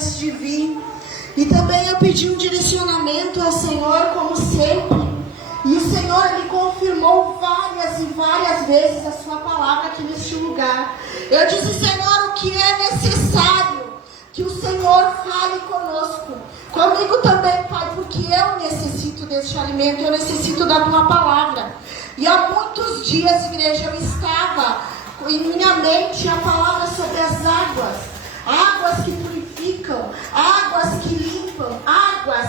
antes de vir. E também eu pedi um direcionamento ao Senhor, como sempre. E o Senhor me confirmou várias e várias vezes a sua palavra aqui neste lugar. Eu disse: Senhor, o que é necessário que o Senhor fale conosco. Comigo também, Pai, porque eu necessito deste alimento, eu necessito da tua palavra. E há muitos dias, igreja, eu estava em minha mente a palavra sobre as águas. Águas que purificam, águas que limpam, águas.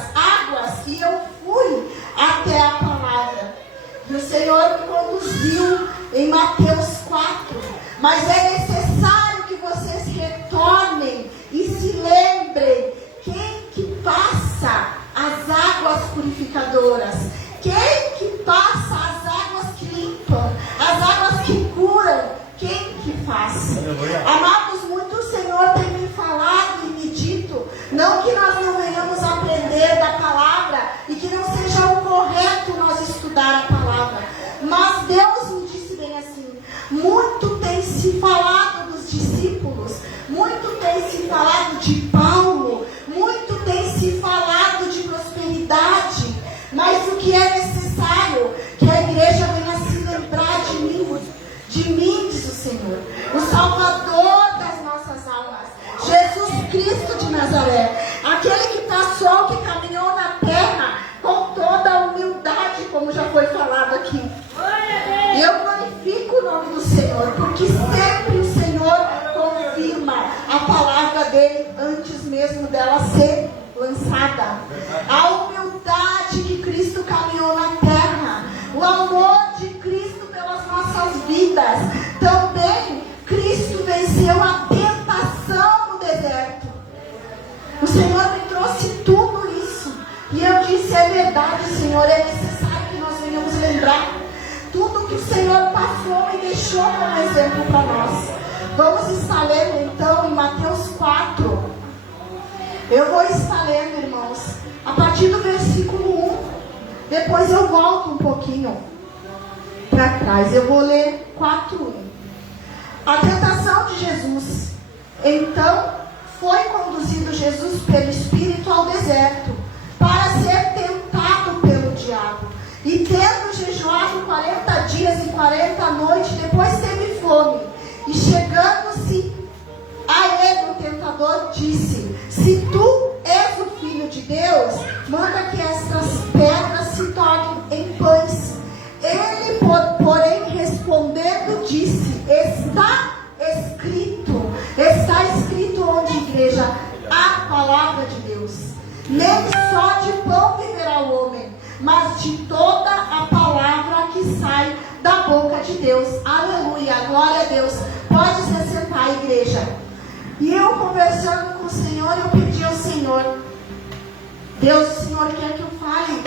E eu fui até a palavra. E o Senhor me conduziu em Mateus 4. Mas é necessário que vocês retornem e se lembrem quem que passa as águas purificadoras, quem que passa as águas que limpam, as águas que curam, quem que faz. Amados, muito o Senhor tem me falado e me dito, não que nós não venhamos aprender da palavra e que não seja o correto nós estudar a palavra, mas Deus me disse bem assim: muito tem se falado dos discípulos, muito tem se falado de Paulo, muito tem se falado de prosperidade, mas o que é necessário que a igreja venha se lembrar de mim, diz o Senhor, o Salvador das nossas almas, Jesus Cristo de Nazaré, aquele que passou, que caminhou na terra com toda a humildade, como já foi falado aqui. Eu glorifico o nome do Senhor, porque sempre o Senhor confirma a palavra dele antes mesmo dela ser lançada. A humildade que Cristo caminhou na terra, o amor de Cristo pelas nossas vidas. Também Cristo venceu a tentação no deserto. O Senhor me trouxe tudo isso. E eu disse: é verdade, Senhor, é necessário que nós venhamos lembrar tudo que o Senhor passou e deixou como exemplo para nós. Vamos estar lendo então em Mateus 4. Eu vou estar lendo, irmãos, a partir do versículo 1. Depois eu volto um pouquinho para trás. Eu vou ler 4:1. A tentação de Jesus. Então foi conduzido Jesus pelo Espírito ao deserto para ser tentado pelo diabo. E tendo jejuado 40 dias e 40 noites, depois teve fome. E chegando-se a ele, o tentador disse: se tu és o Filho de Deus, manda que estas pedras se tornem em pães. Ele, porém, respondendo, disse: está escrito onde, igreja? A palavra de Deus. Nem só de pão viverá o homem, mas de toda a palavra que sai da boca de Deus. Aleluia, glória a Deus. Pode se sentar, igreja. E eu conversando com o Senhor, eu pedi ao Senhor: Deus, o Senhor quer que eu fale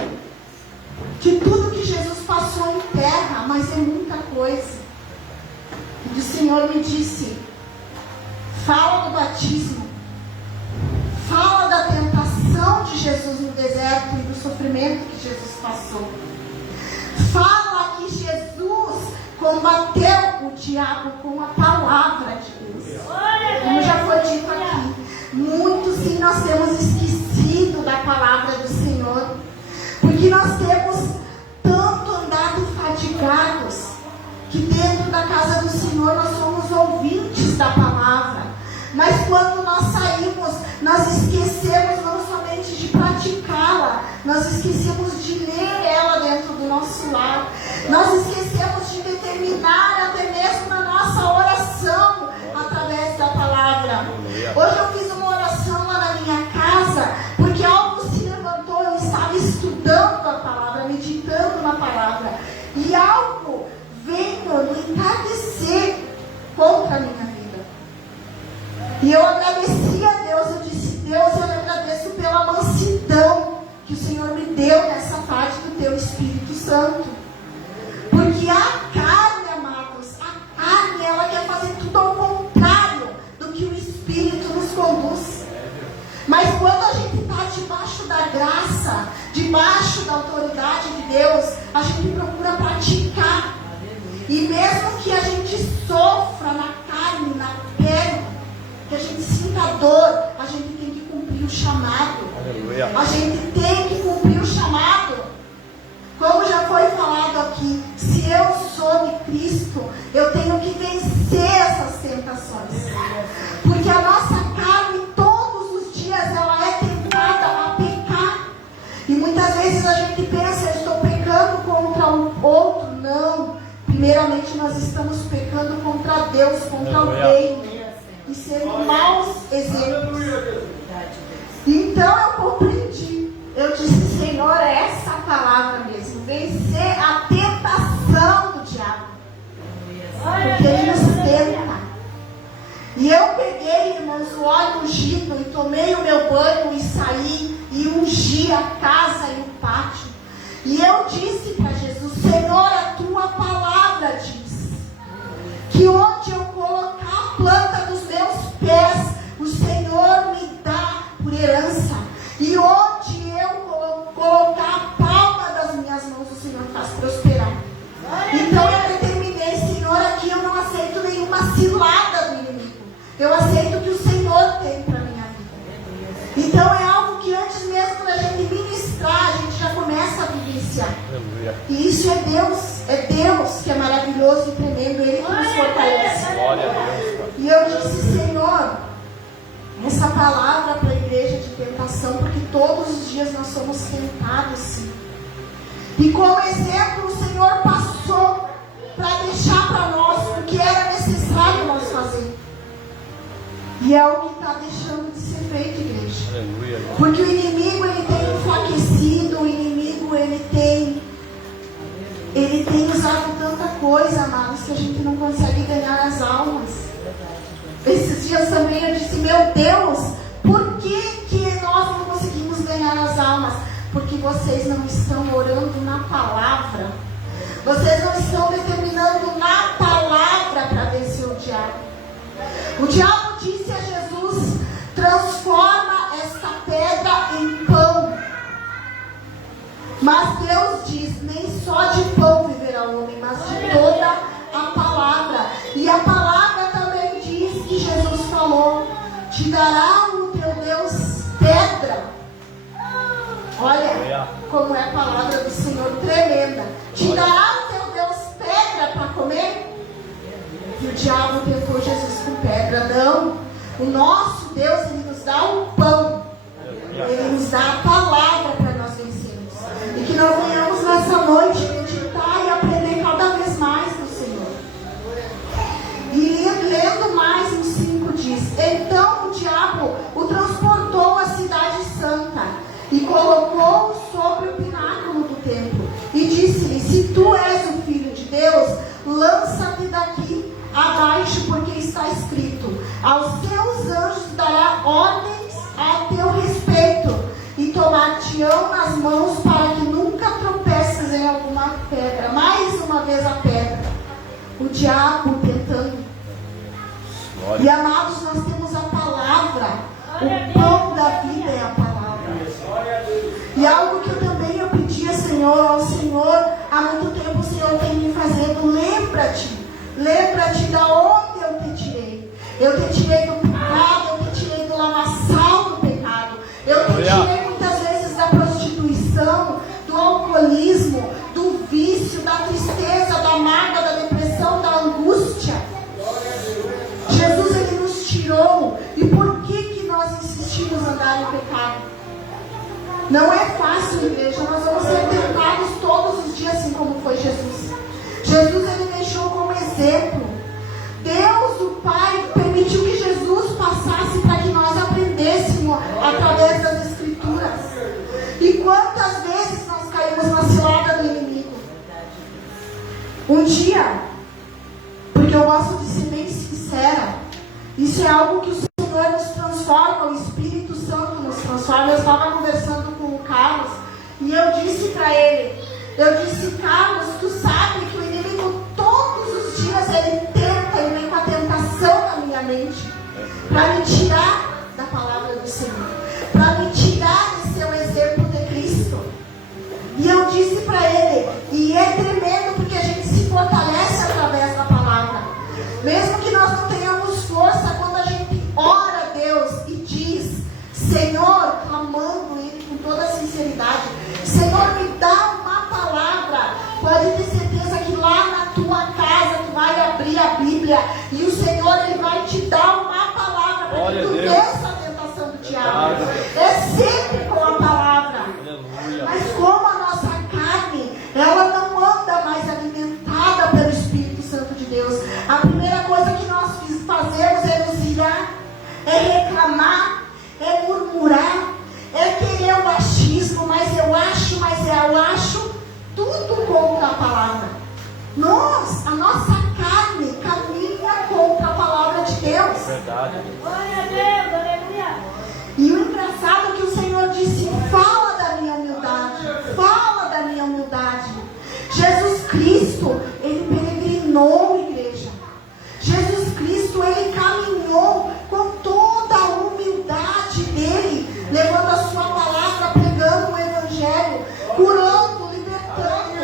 de tudo que Jesus passou em terra, mas é muita coisa. E o Senhor me disse: fala do batismo, fala da tentação de Jesus no deserto e do sofrimento que Jesus passou. Fala que Jesus combateu o diabo com a palavra de Deus. Como já foi dito aqui, muito sim nós temos esquecido da palavra do Senhor, porque nós temos tanto andado fadigados, que dentro da casa do Senhor nós somos ouvintes da palavra, mas quando nós saímos, nós esquecemos não somente de praticá-la, nós esquecemos de ler ela dentro do nosso lar, nós esquecemos de determinar até mesmo na nossa oração através da palavra. Hoje eu fiz uma oração lá na minha casa, porque algo se levantou, eu estava estudando a palavra, meditando na palavra, e algo veio me entardecer contra a minha vida. E eu agradeci a Deus, eu disse: Deus, eu agradeço pela mansidão que o Senhor me deu nessa parte do teu Espírito Santo. Porque a carne, amados, a carne, ela quer fazer tudo ao contrário do que o Espírito nos conduz. Mas quando a gente está debaixo da graça, debaixo da autoridade de Deus, a gente procura praticar. E mesmo que a gente sofra na carne, na pele, que a gente sinta dor, a gente tem que cumprir Aleluia. A gente tem que cumprir o chamado. Como já foi falado aqui, se eu sou de Cristo, eu tenho que vencer essas tentações. Porque a nossa carne, todos os dias, ela é tentada a pecar. E muitas vezes a gente pensa, eu estou pecando contra o outro. Não. Primeiramente nós estamos pecando contra Deus, contra o reino. E sendo maus exemplos. Então eu compreendi. Eu disse, Senhor, é essa a palavra mesmo. Vencer a tentação do diabo. Porque ele nos tenta. E eu peguei, irmãos, o óleo ungido e tomei o meu banho e saí e ungi a casa e o pátio. E eu disse para Jesus, Senhor, a tua palavra diz que onde eu colocar a planta dos meus pés, o Senhor me dá por herança. E onde eu colocar a palma das minhas mãos, o Senhor faz prosperar. Então eu determinei, Senhor, aqui eu não aceito nenhuma cilada do inimigo. Eu aceito o que o Senhor tem para a minha vida. Então é algo que antes mesmo da gente ministrar, a gente já começa a vivenciar. E isso é Deus que é maravilhoso e tremendo, Ele que nos fortalece. E eu disse, Senhor, essa palavra para a igreja de tentação, porque todos os dias nós somos tentados, sim. E como exemplo, o Senhor passou para deixar para nós o que era necessário nós fazer. E é o que está deixando de ser feito, igreja. Aleluia. Porque o inimigo, ele tem enfraquecido, o inimigo, ele tem usado tanta coisa, amados, que a gente não consegue ganhar as almas. Esses dias também eu disse, meu Deus, por que nós não conseguimos ganhar as almas? Porque vocês não estão orando na palavra. Vocês não estão determinando na palavra para vencer o diabo. O diabo disse a Jesus, transforma esta pedra em pão. Mas Deus diz, nem só de pão viverá o homem, mas de toda a palavra. E a palavra também diz que Jesus falou, te dará o teu Deus pedra. Olha como é a palavra do Senhor, tremenda. Te dará o teu Deus pedra para comer? E o diabo tentou Jesus com pedra. Não. O nosso Deus, Ele nos dá um pão. Ele nos dá a palavra para nós vencermos. E que nós venhamos nessa noite meditar e aprender cada vez mais do Senhor. E lendo mais no 5 diz, então o diabo o transportou à cidade santa e colocou-o sobre o pináculo do templo. E disse-lhe, se tu és o Filho de Deus, lança-te daqui abaixo, porque está escrito, aos seus anjos dará ordens a teu respeito, e tomar-te-ão nas mãos para que nunca tropeces em alguma pedra. Mais uma vez a pedra. O diabo tentando. E amados, nós temos a palavra. O pão da vida é a palavra. E algo que eu também pedia, Senhor, ao Senhor, há muito tempo o Senhor tem me fazendo, lembra-te da onde eu te tirei. Eu te tirei do pecado, eu te tirei do lamaçal do pecado. Eu te tirei muitas vezes da prostituição, do alcoolismo, do vício, da tristeza, da mágoa, da depressão, da angústia. Jesus, Ele nos tirou. E por que nós insistimos em andar no pecado? Não é fácil, igreja. Nós vamos ser tentados todos os dias, assim como foi Jesus. Jesus, Ele deixou como exemplo. Deus, o Pai, permitiu que Jesus passasse para que nós aprendêssemos através das Escrituras. E quantas vezes nós caímos na cilada do inimigo? Um dia, porque eu gosto de ser bem sincera, isso é algo que o Senhor nos transforma, o Espírito Santo nos transforma. Eu estava conversando com o Carlos e eu disse para ele, Carlos, tu sabe que o inimigo todos os dias ele vem com a tentação na minha mente para me tirar da palavra do Senhor, para me tirar de ser o exemplo de Cristo. E eu disse para ele, e é tremendo porque a gente se fortalece através da palavra, mesmo que nós não tenhamos força, quando a gente ora a Deus e diz, Senhor, clamando dia. E o Senhor, Ele vai te dar uma palavra para que tu vença a tentação do diabo. É sempre com a palavra. Mas como a nossa carne, ela não anda mais alimentada pelo Espírito Santo de Deus, a primeira coisa que nós fazemos é nos irar, é reclamar, é murmurar, é querer o achismo, mas eu acho, tudo contra a palavra. A nossa carne caminha contra a palavra de Deus. Verdade. Glória a Deus, aleluia. E o engraçado é que o Senhor disse: fala da minha humildade, fala da minha humildade. Jesus Cristo, Ele peregrinou, igreja. Jesus Cristo, Ele caminhou com toda a humildade dele, levando a sua palavra, pregando o Evangelho, curando, libertando.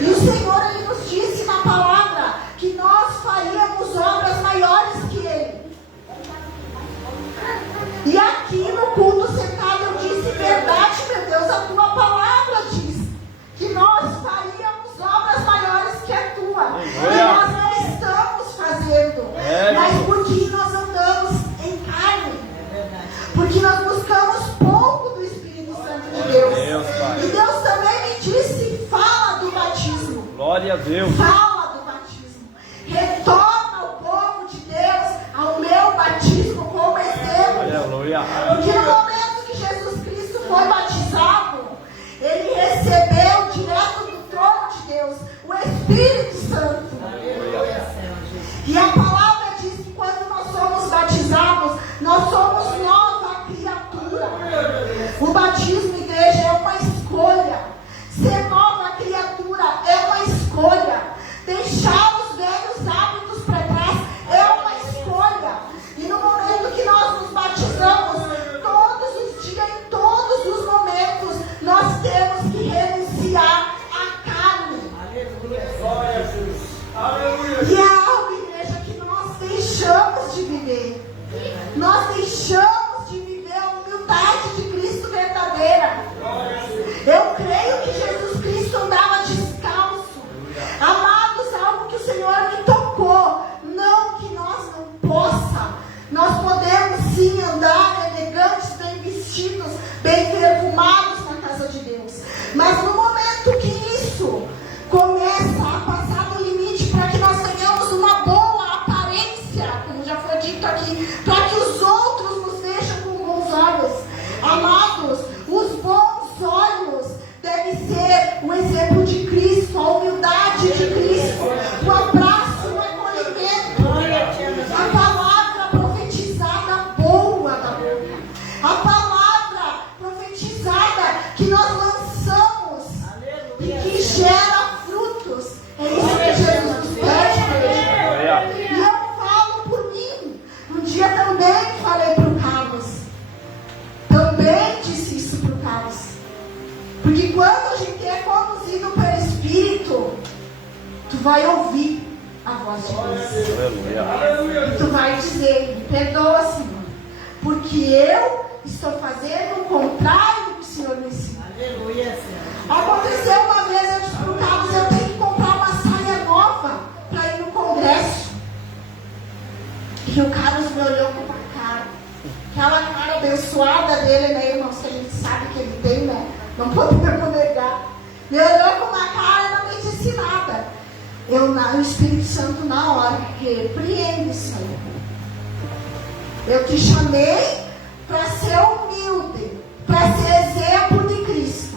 E o Senhor, Ele nos disse na palavra que nós faríamos obras maiores que Ele. E aqui no culto sentado eu disse: verdade, meu Deus, a tua palavra diz que nós faríamos obras maiores que a tua. E nós não estamos fazendo, mas porque nós andamos em carne, porque nós buscamos pouco do Espírito Santo de Deus. E Deus também me disse: fala do batismo. Glória a Deus. Fala do batismo. Retorna o povo de Deus ao meu batismo como exemplo. Aleluia. Porque no momento que Jesus Cristo foi batizado, Ele recebeu direto do trono de Deus o Espírito Santo. E a palavra diz que quando nós somos batizados, nós somos nova criatura. O batismo, igreja, é uma escolha. Ser nova criatura é uma escolha. Deixar os velhos hábitos para trás é uma escolha. E no momento que nós nos batizamos, todos os dias, em todos os momentos, nós temos que renunciar à carne. E é algo, igreja, que nós deixamos de viver. Nós deixamos de viver a humildade de Cristo verdadeira. Eu creio que Jesus Cristo andava descalço. Amados, algo que o Senhor me tocou. Não que nós não possa. Nós podemos sim andar elegantes, bem vestidos, bem perfumados na casa de Deus. Mas no momento que isso começa a passar do limite para que nós tenhamos uma boa aparência, como já foi dito aqui, para que os outros nos vejam com bons olhos. Amados, os bons olhos devem ser o exemplo de Cristo, a humildade de Cristo, o abraço, o acolhimento, a palavra profetizada boa da boca, a palavra profetizada que nós lançamos e que gera frutos. É isso que Jesus nos pede, igreja. E eu falo por mim. Um dia também falei para o Carlos. Também disse isso para o Carlos. Porque quando a gente é conduzido pelo Espírito, tu vai ouvir a voz de Deus. E tu vai dizer: me perdoa, Senhor, porque eu estou fazendo o contrário do que o Senhor me ensinou. Aconteceu uma vez, eu disse para o Carlos: eu tenho que comprar uma saia nova para ir no congresso. E o Carlos me olhou com uma cara, aquela cara abençoada dele, né, irmãos, que a gente sabe que ele tem, né? Não podemos negar. Me olhou com uma cara e não me disse nada. O Espírito Santo, na hora, repreende, Senhor. Eu te chamei para ser humilde, para ser exemplo de Cristo.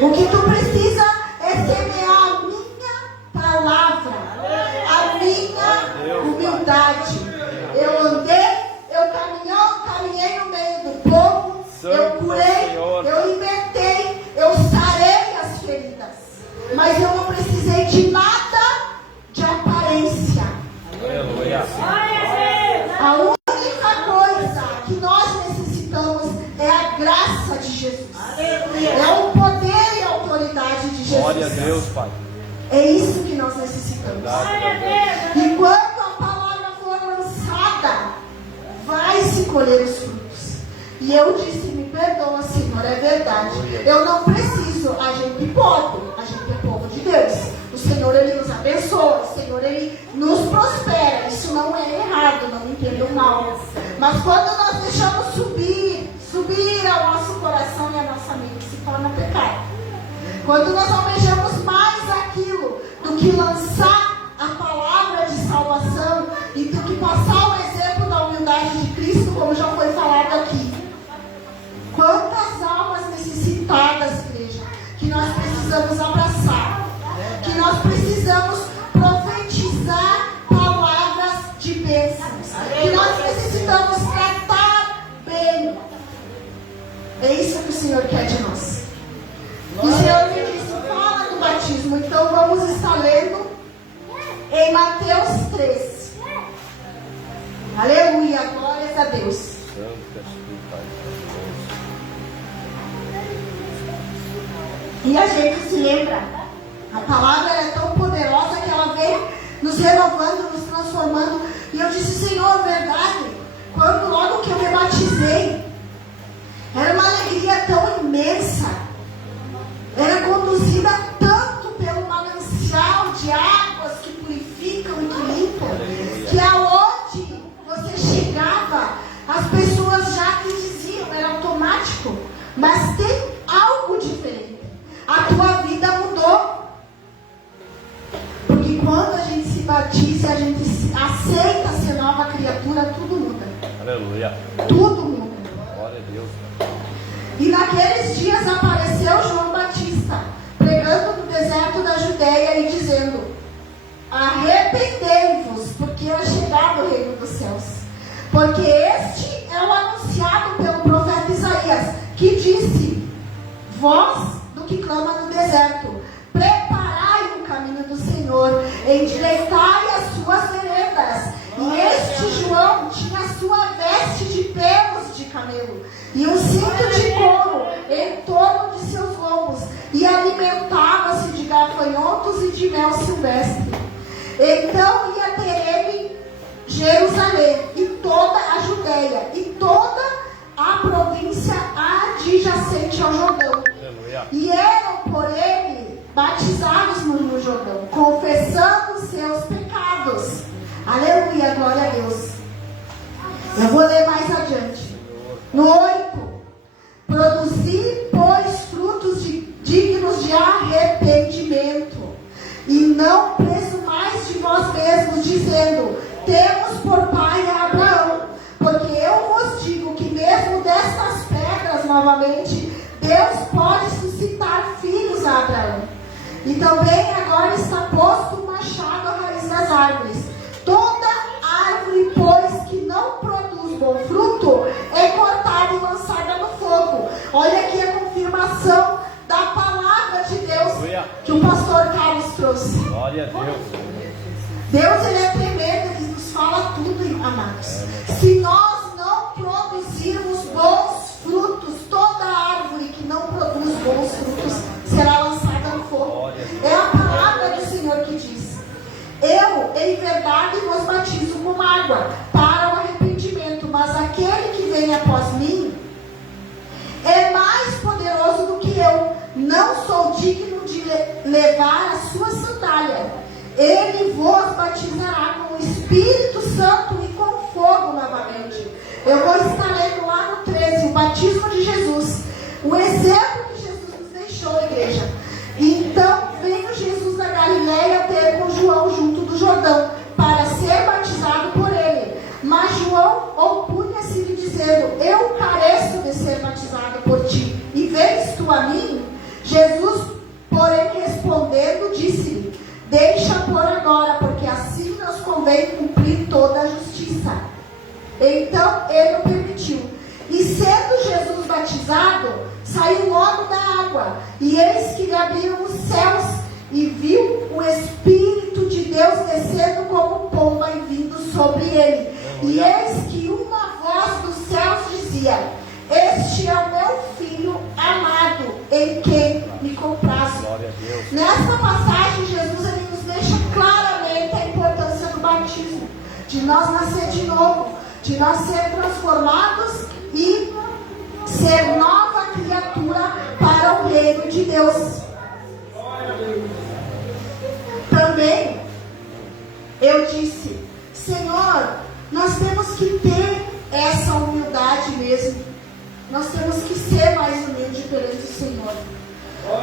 O que tu precisa é semear a minha palavra, a minha humildade. Eu andei, eu caminhei no meio do povo, eu curei, eu libertei, eu sarei as feridas. Mas eu não precisei de nada de aparência. Aleluia. A única coisa que nós necessitamos é a graça de Jesus. É o poder e a autoridade de Jesus. Glória a Deus, Pai. É isso que nós necessitamos. E quando a palavra for lançada, vai se colher os frutos. E eu disse: me perdoa, Senhor, é verdade. Eu não preciso, a gente pode, a gente é povo de Deus. O Senhor, Ele nos abençoa, o Senhor, Senhor, Ele nos prospera. Isso não é errado, não me entendam mal. Mas quando nós deixamos subir ao nosso coração e a nossa mente, se torna pecado. Quando nós almejamos mais aquilo do que lançar a palavra de salvação e do que passar o exemplo da humildade de Cristo, como já foi falado aqui. Quantas almas necessitadas, igreja, que nós precisamos abraçar, que nós precisamos profetizar palavras de bênçãos, que nós precisamos tratar bem. É isso que o Senhor quer de nós. E o Senhor me disse, fala do batismo. Então vamos estar lendo em Mateus 3. Aleluia, glórias a Deus. E a gente se lembra, a palavra é tão poderosa que ela vem nos renovando, nos transformando. E eu disse, Senhor, verdade, quando logo que eu me batizei, era uma alegria tão imensa, era conduzida tanto pelo manancial de águas que purificam e que limpam, que aonde você chegava, as pessoas já te diziam, era automático, mas tem algo diferente. A tua vida mudou. Porque quando a gente se batiza, a gente aceita ser nova criatura, tudo muda. Aleluia. Tudo muda. Glória a Deus. E naqueles dias apareceu João Batista, pregando no deserto da Judeia e dizendo: arrependei-vos, porque é chegado o reino dos céus. Porque este é o anunciado pelo profeta Isaías, que disse: voz do que clama no deserto, preparai o caminho do Senhor, endireitai as suas veredas. E este João tinha a sua veste de pelos de camelo e um cinto de couro em torno de seus lombos, e alimentava-se de gafanhotos e de mel silvestre. Então ia ter ele Jerusalém e toda a Judeia e toda a província adjacente ao Jordão. E eram por ele batizados no Rio Jordão, confessando seus pecados. Aleluia, glória a Deus. Eu vou ler mais adiante. No 8: produzir, pois, frutos dignos de arrependimento, e não presumais de vós mesmos, dizendo: temos por pai a Abraão. Porque eu vos digo que mesmo destas pedras, novamente, Deus pode suscitar filhos a Abraão. E também agora está posto o machado à raiz das árvores. Toda árvore, pois, que não produz bom fruto, é cortada e lançada no fogo. Olha aqui a confirmação da palavra de Deus que o pastor Carlos trouxe. Glória a Deus. Deus, Ele é tremendo, Ele nos fala tudo, amados. Se nós não produzirmos bons frutos, toda árvore que não produz bons frutos será lançada no fogo. É a palavra do Senhor que diz: eu, em verdade, vos batizo com água para o arrependimento, mas aquele que vem após mim é mais poderoso do que eu. Não sou digno de levar a sua sandália. Ele vos batizará com o Espírito Santo e com fogo novamente. Eu vou estar lendo lá no 13, o batismo de Jesus. O exemplo que Jesus nos deixou, igreja. Então veio Jesus da Galileia ter com João junto do Jordão, para ser batizado por ele. Mas João opunha-se-lhe dizendo: eu careço de ser batizado por ti, e vens tu a mim? Jesus, porém, respondendo, disse-lhe: deixa por agora, porque assim nos convém cumprir toda a justiça. Então ele o permitiu. E sendo Jesus batizado, saiu logo da água, e eis que lhe abriram os céus, e viu o Espírito de Deus descendo como pomba e vindo sobre ele. E eis que uma voz dos céus dizia: este é o meu filho amado, em quem me comprazo. Nesta passagem, Jesus ele nos deixa claramente a importância do batismo, de nós nascer de novo, de nós ser transformados e ser nova criatura para o reino de Deus. Também eu disse: Senhor, nós temos que ter essa humildade mesmo. Nós temos que ser mais humildes perante o Senhor.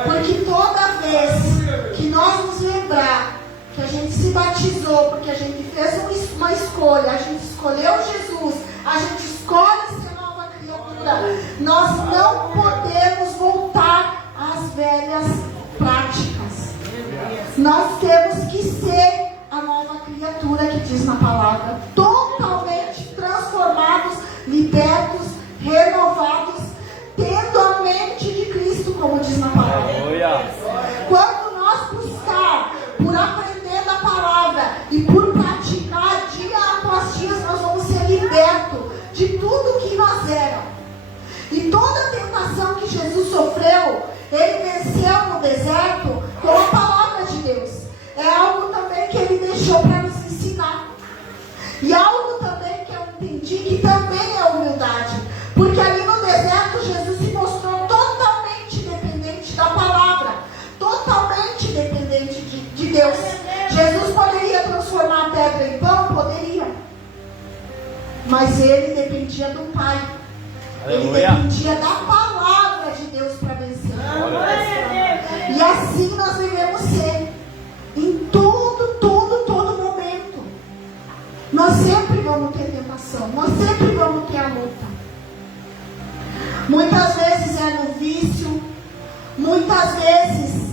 Porque toda vez que nós nos lembrar que a gente se batizou, porque a gente fez uma escolha, a gente escolheu Jesus, a gente escolhe ser nova criatura, nós não podemos voltar às velhas práticas. Nós temos que ser a nova criatura que diz na palavra, totalmente transformados, libertos, renovados, tendo a mente de Cristo, como diz na palavra. Quando nós buscar por aprender da palavra e por praticar dia após dia, nós vamos ser libertos de tudo que nós éramos. E toda a tentação que Jesus sofreu, ele venceu no deserto com a palavra de Deus. É algo também que ele deixou para nos ensinar. E algo também que eu entendi que também é humildade. Porque ali no deserto Jesus se mostrou totalmente dependente da palavra. Totalmente dependente de Deus. Jesus poderia transformar a pedra em pão? Poderia. Mas ele dependia do Pai. Ele dependia da palavra de Deus para vencer. E assim nós devemos ser. Em todo momento. Nós sempre vamos ter tentação. Nós sempre vamos ter a luta. Muitas vezes é no vício. Muitas vezes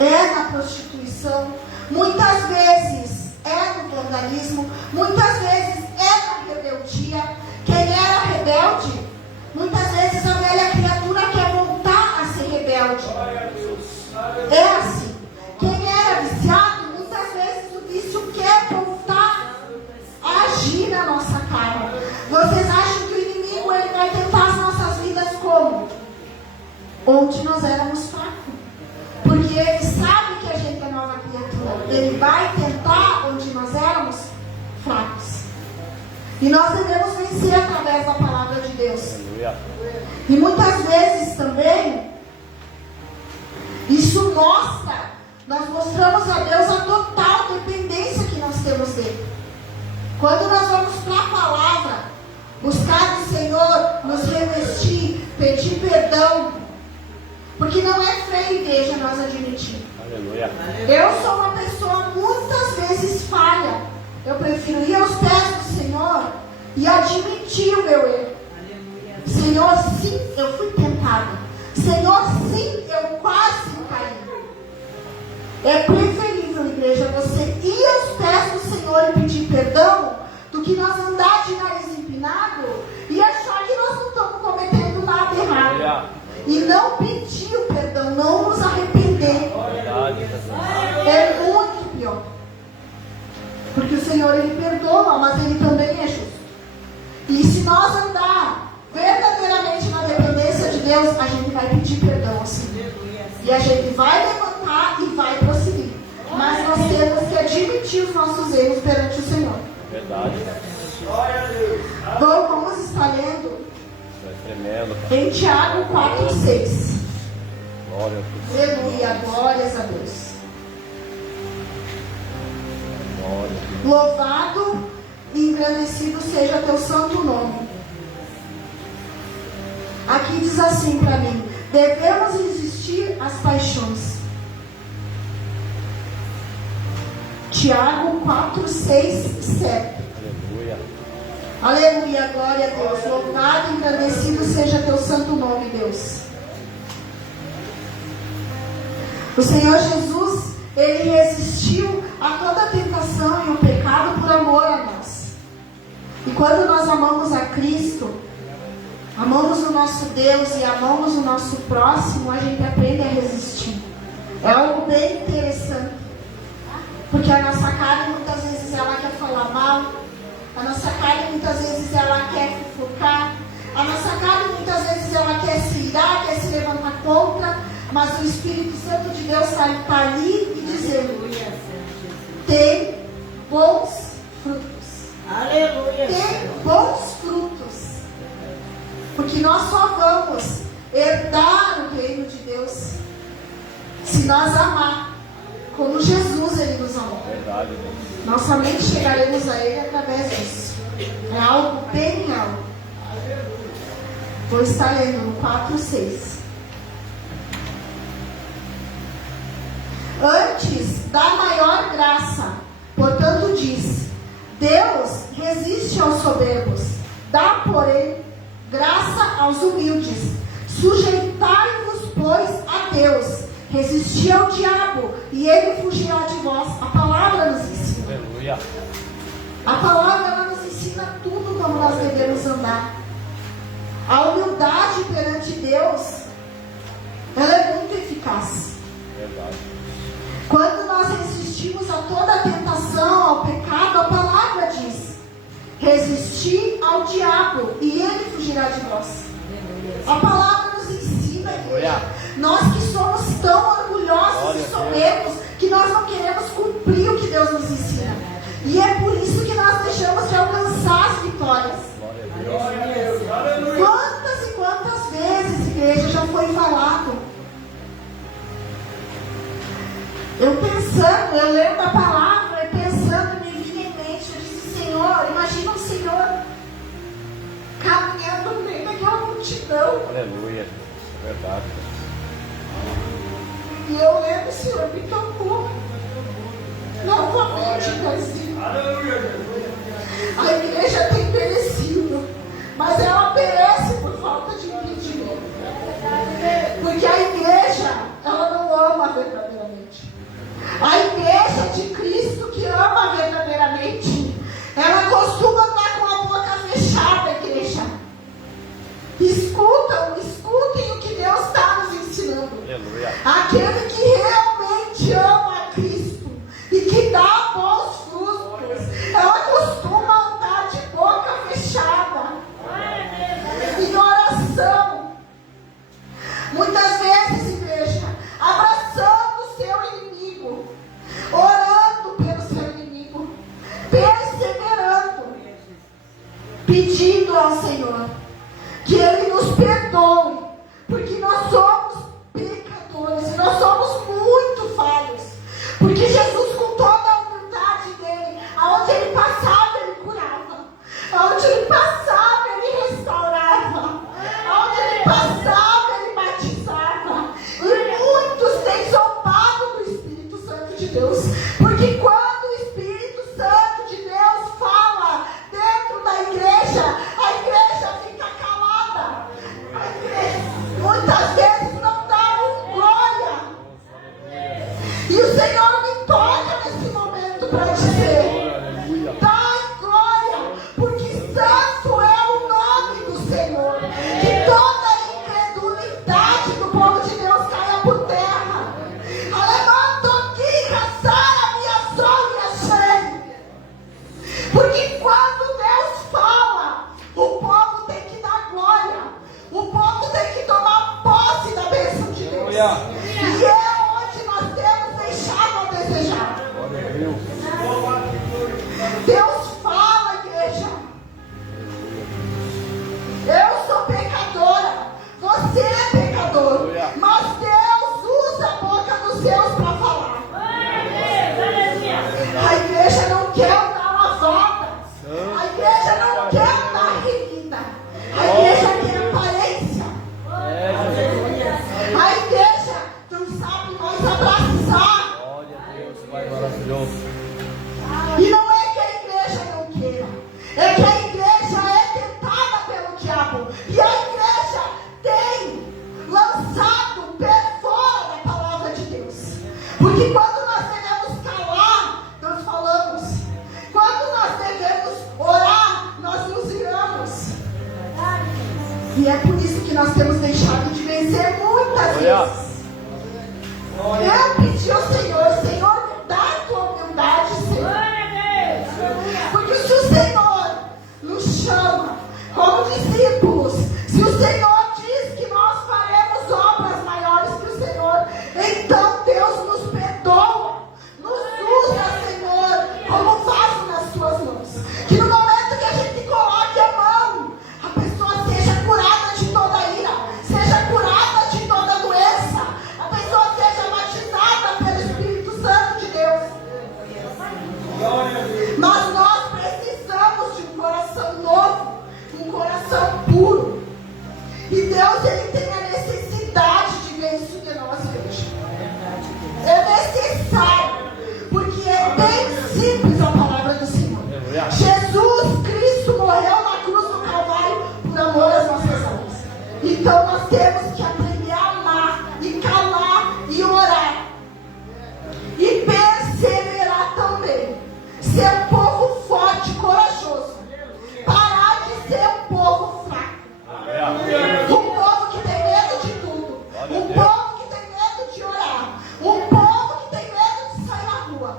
é na prostituição. Muitas vezes é no vandalismo. Muitas vezes é na rebeldia. Quem era rebelde, muitas vezes a velha criatura quer voltar a ser rebelde. É assim. Quem era viciado, muitas vezes o vício quer voltar a agir na nossa carne. Vocês acham que o inimigo ele vai tentar as nossas vidas como? Onde nós éramos fracos. Porque ele sabe que a gente é nova criatura. Ele vai tentar onde nós éramos fracos. E nós devemos vencer através da palavra de Deus. E muitas vezes também, isso mostra, nós mostramos a Deus a total dependência que nós temos dele. Quando nós vamos para a palavra, buscar o Senhor, nos revestir, pedir perdão, porque não é feio, igreja, nós admitir. Aleluia. Eu sou uma pessoa muitas vezes falha. Eu prefiro ir aos pés do Senhor e admitir o meu erro. Senhor, sim, eu fui tentada. Senhor, sim, eu quase caí. É preferível, igreja, você ir aos pés do Senhor e pedir perdão do que nós andar de nariz empinado e achar que nós não estamos cometendo nada errado. E não pedir o perdão, não nos arrepender. É muito pior. Porque o Senhor, ele perdoa, mas ele também é justo. E se nós andar verdadeiramente na dependência de Deus, a gente vai pedir perdão assim. E a gente vai levantar e vai prosseguir. Mas nós temos que admitir os nossos erros perante o Senhor. Verdade. Vamos estar lendo em Tiago 4:6. Glória a Deus. Aleluia, glórias a Deus. Glória. Louvado e engrandecido seja teu santo nome. Aqui diz assim para mim: devemos resistir às paixões. Tiago 4:6, 7. Aleluia. Aleluia, glória a Deus. Louvado e engrandecido seja teu santo nome, Deus. O Senhor Jesus, ele resistiu a toda a tentação e o pecado por amor a nós. E quando nós amamos a Cristo, amamos o nosso Deus e amamos o nosso próximo, a gente aprende a resistir. É algo bem interessante. Porque a nossa carne muitas vezes ela quer falar mal. A nossa carne muitas vezes ela quer fofocar. A nossa carne muitas vezes ela quer se irar, quer se levantar contra. Mas o Espírito Santo de Deus está ali e dizendo: tem bons frutos. Aleluia. Tem bons frutos. Porque nós só vamos herdar o reino de Deus se nós amar Como Jesus ele nos amou. Verdade, Deus. Nós somente chegaremos a Ele através disso. É algo bem real. Vou estar lendo no 4:6. Antes da maior graça, portanto diz: Deus resiste aos soberbos, dá, porém, graça aos humildes. Sujeitai-vos, pois, a Deus. Resisti ao diabo e ele fugirá de vós. A palavra nos ensina. Aleluia. A palavra ela nos ensina tudo como nós devemos andar. A humildade perante Deus, ela é muito eficaz. Verdade. Quando nós resistimos a toda a tentação, ao pecado, a palavra diz: resistir ao diabo e ele fugirá de vós. A palavra nos ensina, igreja. Nós que somos tão orgulhosos e soberbos que nós não queremos cumprir o que Deus nos ensina. E é por isso que nós deixamos de alcançar as vitórias. Quantas e quantas vezes, igreja, já foi falado? Eu lendo a palavra e pensando, me vinha em mente, eu disse: Senhor, imagina o Senhor caminhando no meio daquela multidão. Aleluia, Deus. É verdade. E eu lembro, o Senhor me tocou. Novamente, Paizinho. A igreja tem perecido, mas ela perece por falta de entendimento. Porque a igreja, ela não ama verdadeiramente. A igreja de Cristo que ama verdadeiramente, ela costuma andar com a boca fechada, igreja. Escutem o que Deus está nos ensinando. Aleluia. Aquele que realmente ama a Cristo e que dá bons frutos, ela costuma andar de boca fechada, em oração. Muitas vezes, igreja, abraçando o seu inimigo, orando pelo seu inimigo, perseverando, pedindo ao Senhor que Ele nos perdoe, porque nós somos pecadores, e nós somos muito falhos. Porque Jesus, com toda a humildade dele, aonde ele passava, ele curava, aonde ele passava, ele restaurava, aonde ele passava, ele batizava. E muitos têm zombado do Espírito Santo de Deus, porque quando o Espírito Santo de Deus fala dentro da igreja, a igreja fica calada. A igreja muitas vezes não dá um glória. E o Senhor me toca nesse momento para dizer: dá glória, porque santo é o nome do Senhor. Que toda a incredulidade do povo de Deus caia por terra. Alemanto que caçar a minha sogra, porque quando Deus fala, o povo tem que dar glória. O povo tem que tomar posse da bênção de Deus. E é onde nós temos deixado a desejar. Deus fala, igreja. Eu sou pecadora, você é pecador, mas Deus usa a boca dos seus para falar. A igreja não quer dar uma volta. A igreja não quer dar reguida. A igreja quer aparência. A igreja não sabe mais abraçar. Glória a Deus, Pai maravilhoso. E não é que a igreja não queira, é que a igreja é tentada pelo diabo. E a igreja tem lançado o pé fora da palavra de Deus. Porque quando nós devemos calar, nós falamos. Quando nós devemos orar, nós nos iramos. E é por isso que nós temos deixado de vencer muitas vezes. Eu pedi ao Senhor: Senhor, dá a tua humildade, Senhor. Porque se o Senhor nos chama como discípulos, se o Senhor diz que nós faremos obras maiores que o Senhor, então Deus nos perdoa, nos usa, Senhor, como vaso nas tuas mãos. Que no momento que a gente coloque a mão, a pessoa seja curada de toda ira, seja curada de toda doença, a pessoa seja batizada pelo Espírito Santo. nós temos que aprender a amar e calar e orar. E perseverar também. Ser um povo forte e corajoso. Parar de ser um povo fraco. Um povo que tem medo de tudo. Um povo que tem medo de orar. Um povo que tem medo de sair na rua.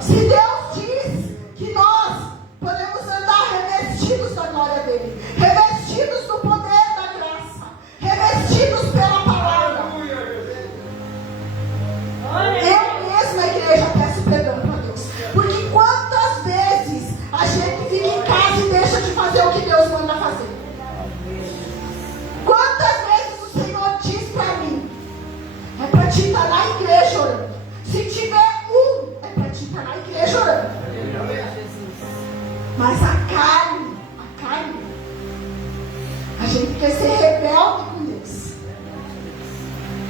Se Deus diz que nós podemos andar revestidos da glória dele, revestidos do poder da graça, revestidos pela palavra, eu mesma, igreja, peço perdão para Deus. Porque quantas vezes a gente fica em casa e deixa de fazer o que Deus manda fazer? Quantas vezes o Senhor diz para mim: é para te estar na igreja orando. Se tiver é para te estar na igreja orando. Mas a carne, a gente quer ser rebelde com Deus.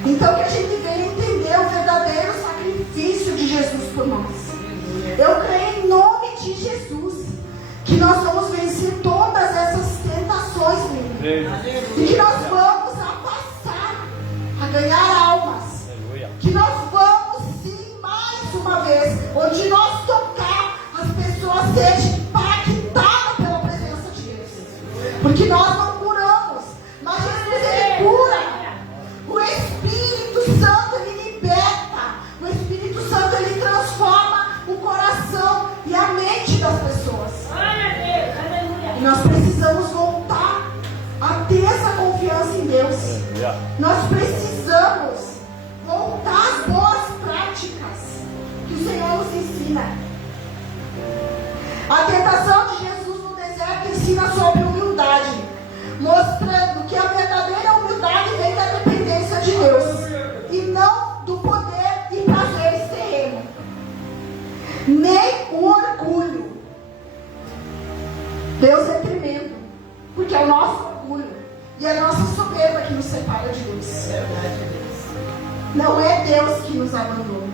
Então que a gente venha entender o verdadeiro sacrifício de Jesus por nós. Eu creio em nome de Jesus que nós vamos vencer todas essas tentações, e que nós vamos passar a ganhar almas. Que nós vamos sim, mais uma vez, onde nós tocar, as pessoas sejam impactadas pela presença de Deus. Porque nós não curamos, mas Jesus, ele cura. O Espírito Santo, ele liberta. O Espírito Santo, ele transforma o coração e a mente das pessoas. E nós precisamos voltar a ter essa confiança em Deus. Nós precisamos voltar às boas práticas que o Senhor nos ensina. A tentação de Jesus no deserto ensina sobre humildade, mostrando que a verdadeira humildade vem da dependência de Deus e não do poder e prazeres terrenos, nem o orgulho. Deus é tremendo, porque é o nosso orgulho e a nossa soberba que nos separa de Deus. Não é Deus que nos abandona.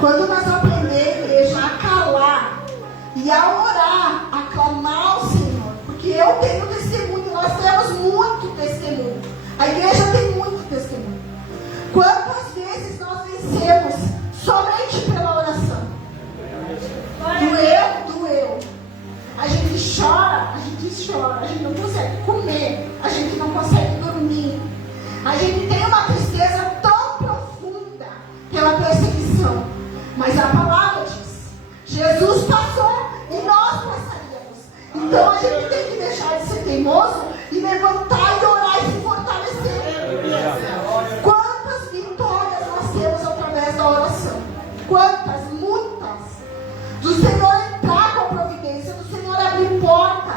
Quando nós aprendemos, igreja, a calar e a orar, a clamar ao Senhor, porque eu tenho testemunho, nós temos muito testemunho, a igreja tem muito testemunho. Quantas vezes nós vencemos somente pela oração? Doeu. A gente chora, a gente não consegue comer, a gente não consegue dormir. A gente tem uma tristeza tão profunda pela perseguição. Mas a palavra diz: Jesus passou e nós passaríamos. Então a gente tem que deixar de ser teimoso e levantar e orar e se fortalecer. Quantas vitórias nós temos através da oração? Quantas? Muitas. Do Senhor entrar com a providência, do Senhor abrir porta,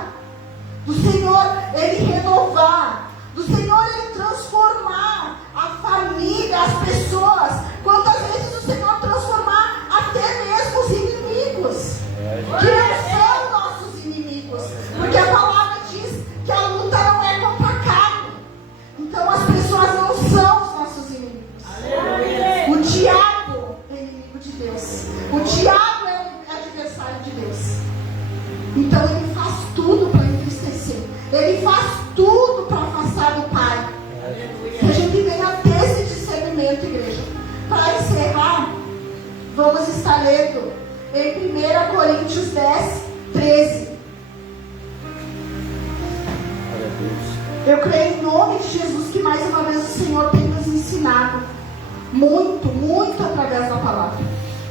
do Senhor ele renovar, do Senhor ele transformar a família, as pessoas. Quantas vezes o Senhor transformar até mesmo os inimigos, que não são nossos inimigos, porque a palavra diz que a luta não é contra a carne. Então as pessoas não são os nossos inimigos. O diabo é inimigo de Deus. O diabo é adversário de Deus. Então ele faz tudo para entristecer. Ele faz tudo para afastar do Pai. Que a gente venha ter esse discernimento, igreja. Para encerrar, vamos estar lendo em 1 Coríntios 10, 13. Eu creio em nome de Jesus que mais uma vez o Senhor tem nos ensinado muito, muito através da palavra.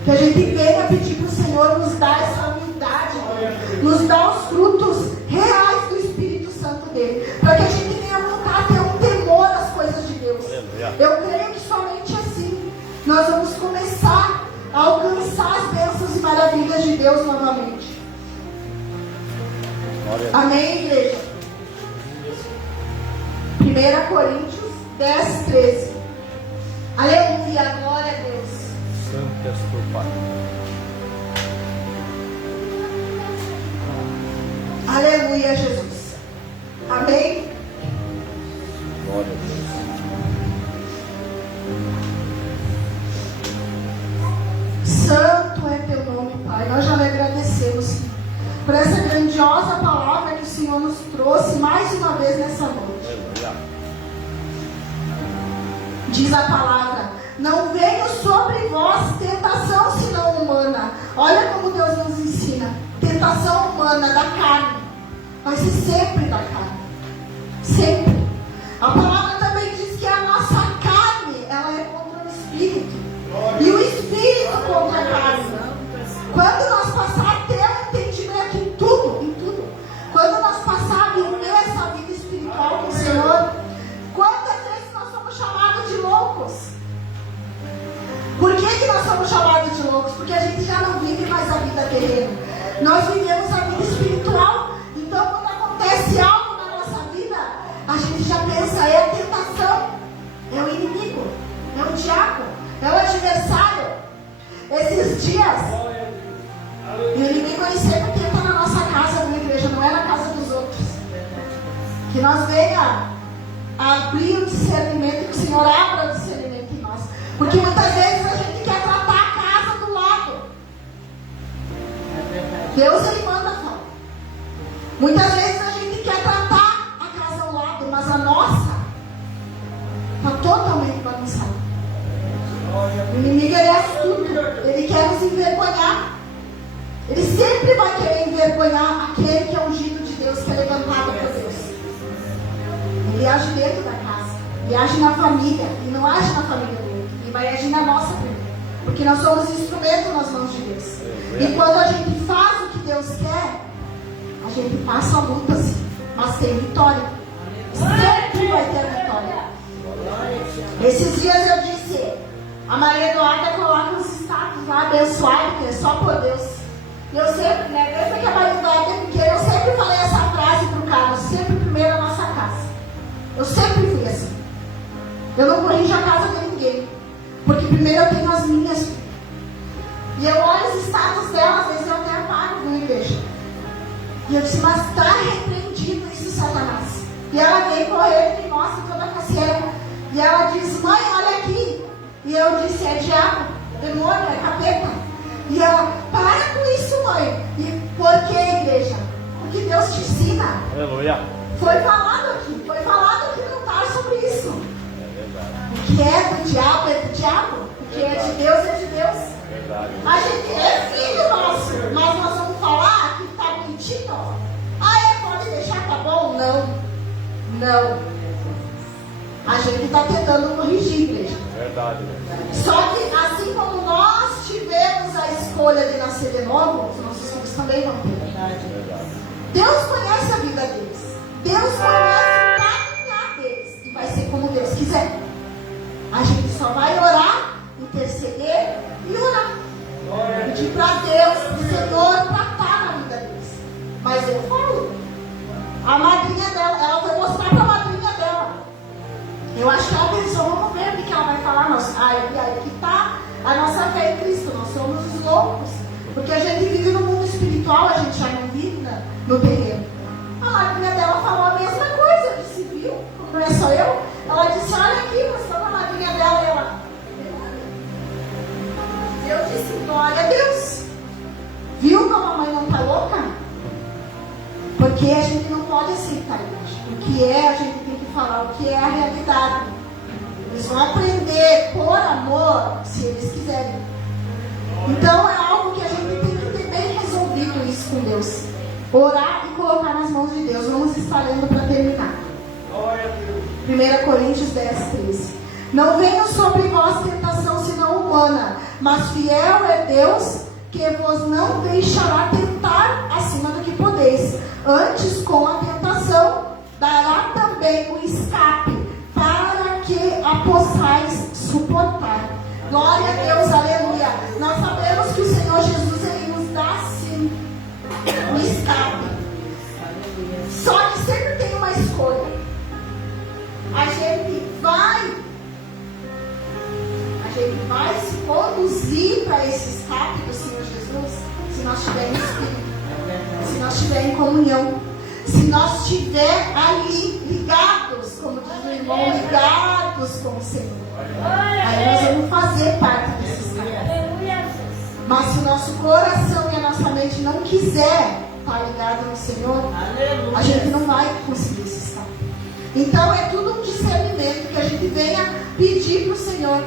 Que a gente venha pedir para o Senhor nos dar essa humildade, nos dar os frutos reais do Espírito Santo dele, para que a gente venha voltar a ter um temor às coisas de Deus. Eu creio que somente assim nós vamos começar a alcançar as bênçãos e maravilhas de Deus novamente. Amém, igreja? 1 Coríntios 10, 13. Aleluia, glória a Deus. Santo és tu, Pai. Aleluia, Jesus. Amém? Glória a Deus. Santo é teu nome, Pai. Nós já lhe agradecemos por essa grandiosa palavra que o Senhor nos trouxe. trouxe mais uma vez nessa noite. Aleluia. Diz a palavra: não venha sobre vós tentação senão humana. Olha como Deus nos ensina. Tentação humana, da carne. Vai ser sempre da carne. Sempre. A palavra também diz que a nossa carne, ela é contra o Espírito. E o Espírito contra a carne. Quando nós passar a ter um entendimento em tudo, quando nós passar a viver essa vida espiritual com o Senhor, quantas vezes nós somos chamados de loucos? Por que nós somos chamados de loucos? Porque a gente já não vive mais a vida terrena. Nós vivemos a vida espiritual. Então, quando acontece algo na nossa vida, a gente já pensa: é a tentação, é o inimigo, é o diabo, é o adversário. Esses dias, o inimigo ele sempre tenta na nossa casa, na igreja, não é na casa dos outros. Que nós venha abrir o discernimento, que o Senhor abra o discernimento em nós. Porque muitas vezes a gente quer tratar a casa do lado. Deus ele manda falar. Muitas vezes a gente quer tratar a casa ao lado, mas a nossa está totalmente bagunçada. O inimigo ele é astuto, ele quer nos envergonhar. Ele sempre vai querer envergonhar aquele que é ungido de Deus, que é levantado por Deus. Ele age dentro da casa, ele age na família, ele não age na família do outro, ele vai agir na nossa primeiro. Porque nós somos instrumentos nas mãos de Deus. E quando a gente faz o que Deus quer, a gente passa a luta, sim, mas tem vitória. Sempre vai ter vitória. Esses dias eu disse, a Maria Eduarda coloca os status lá, abençoado, que é só por Deus. Eu sempre, desde que a Maria Eduarda é pequena, eu sempre falei essa frase pro Carlos: sempre primeiro a nossa casa. Eu sempre fui assim. Eu não corrijo a casa de ninguém, porque primeiro eu tenho as minhas. E eu olho os status dela, às vezes eu até apago na igreja. E eu disse: mas está repreendido isso, Satanás. E ela vem correndo e me mostra toda a caseira. E ela diz: mãe, olha aqui. E eu disse: é diabo, demônio, é capeta. E ela: para com isso, mãe. E por que, igreja? Porque Deus te ensina. Aleluia. Foi falado aqui no altar sobre isso. É verdade. O que é do diabo é do diabo. O que é de Deus é de Deus. É verdade. A gente é filho nosso, mas nós vamos falar que está bonitinho. Pode deixar, tá bom? Não. A gente está tentando corrigir, igreja. Verdade. Só que assim como nós tivemos a escolha de nascer de novo, os nossos filhos também vão ter. Verdade. Deus conhece a vida deles. Deus conhece o caminhar deles. E vai ser como Deus quiser. A gente só vai orar, interceder e orar. Pedir para Deus, para o Senhor, tratar na vida deles. Mas eu falo. A madrinha dela, ela vai mostrar para a madrinha dela. Eu acho que ela pensou: vamos ver o que ela vai falar. Aí que está a nossa fé em Cristo. Nós somos os loucos. Porque a gente vive no mundo espiritual, a gente já não vive no terreno. A madrinha dela falou a mesma coisa. Eu disse: viu? Não é só eu? Ela disse: olha aqui, mostrando a madrinha dela. E ela: eu disse: glória a Deus. Viu como a mãe não está louca? Porque a gente não pode aceitar isso. O que é, a gente tem que falar o que é a realidade. Eles vão aprender por amor, se eles quiserem. Então é algo que a gente tem que ter bem resolvido isso com Deus. Orar e colocar nas mãos de Deus. Vamos estar lendo para terminar. 1 Coríntios 10, 13. Não venham sobre vós tentação senão humana, mas fiel é Deus, que vos não deixará tentar acima do que podeis. Antes, com a tentação, dará também o escape, para que a possais suportar. Glória a Deus, aleluia. Nós sabemos que o Senhor Jesus, Ele nos dá sim o escape. Só que sempre tem uma escolha. A gente vai se conduzir para esse escape do Senhor Jesus se nós tivermos Espírito, se nós tivermos em comunhão, se nós estivermos ali ligados, como diz o irmão, ligados com o Senhor. Aí nós vamos fazer parte desse escape. Mas se o nosso coração e a nossa mente não quiser, está ligado no Senhor, Aleluia. a gente não vai conseguir se estar. Então é tudo um discernimento que a gente venha pedir para o Senhor.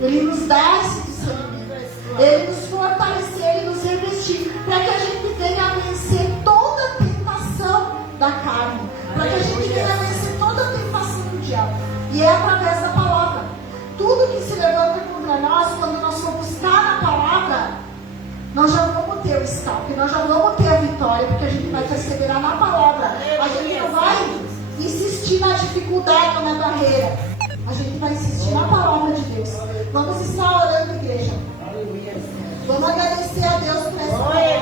Ele nos dá esse discernimento, Ele nos fortalecer, Ele nos revestir, para que a gente venha a vencer toda a tentação da carne, para que a gente venha a vencer toda a tentação do diabo. E é através da palavra. Tudo que se levanta contra nós, quando nós for buscar na palavra, nós já vamos ter o escape, nós já vamos ter a vitória, porque a gente vai perseverar na palavra. A gente não vai insistir na dificuldade ou na barreira. A gente vai insistir na palavra de Deus. Vamos estar orando, igreja. Vamos agradecer a Deus por essa palavra.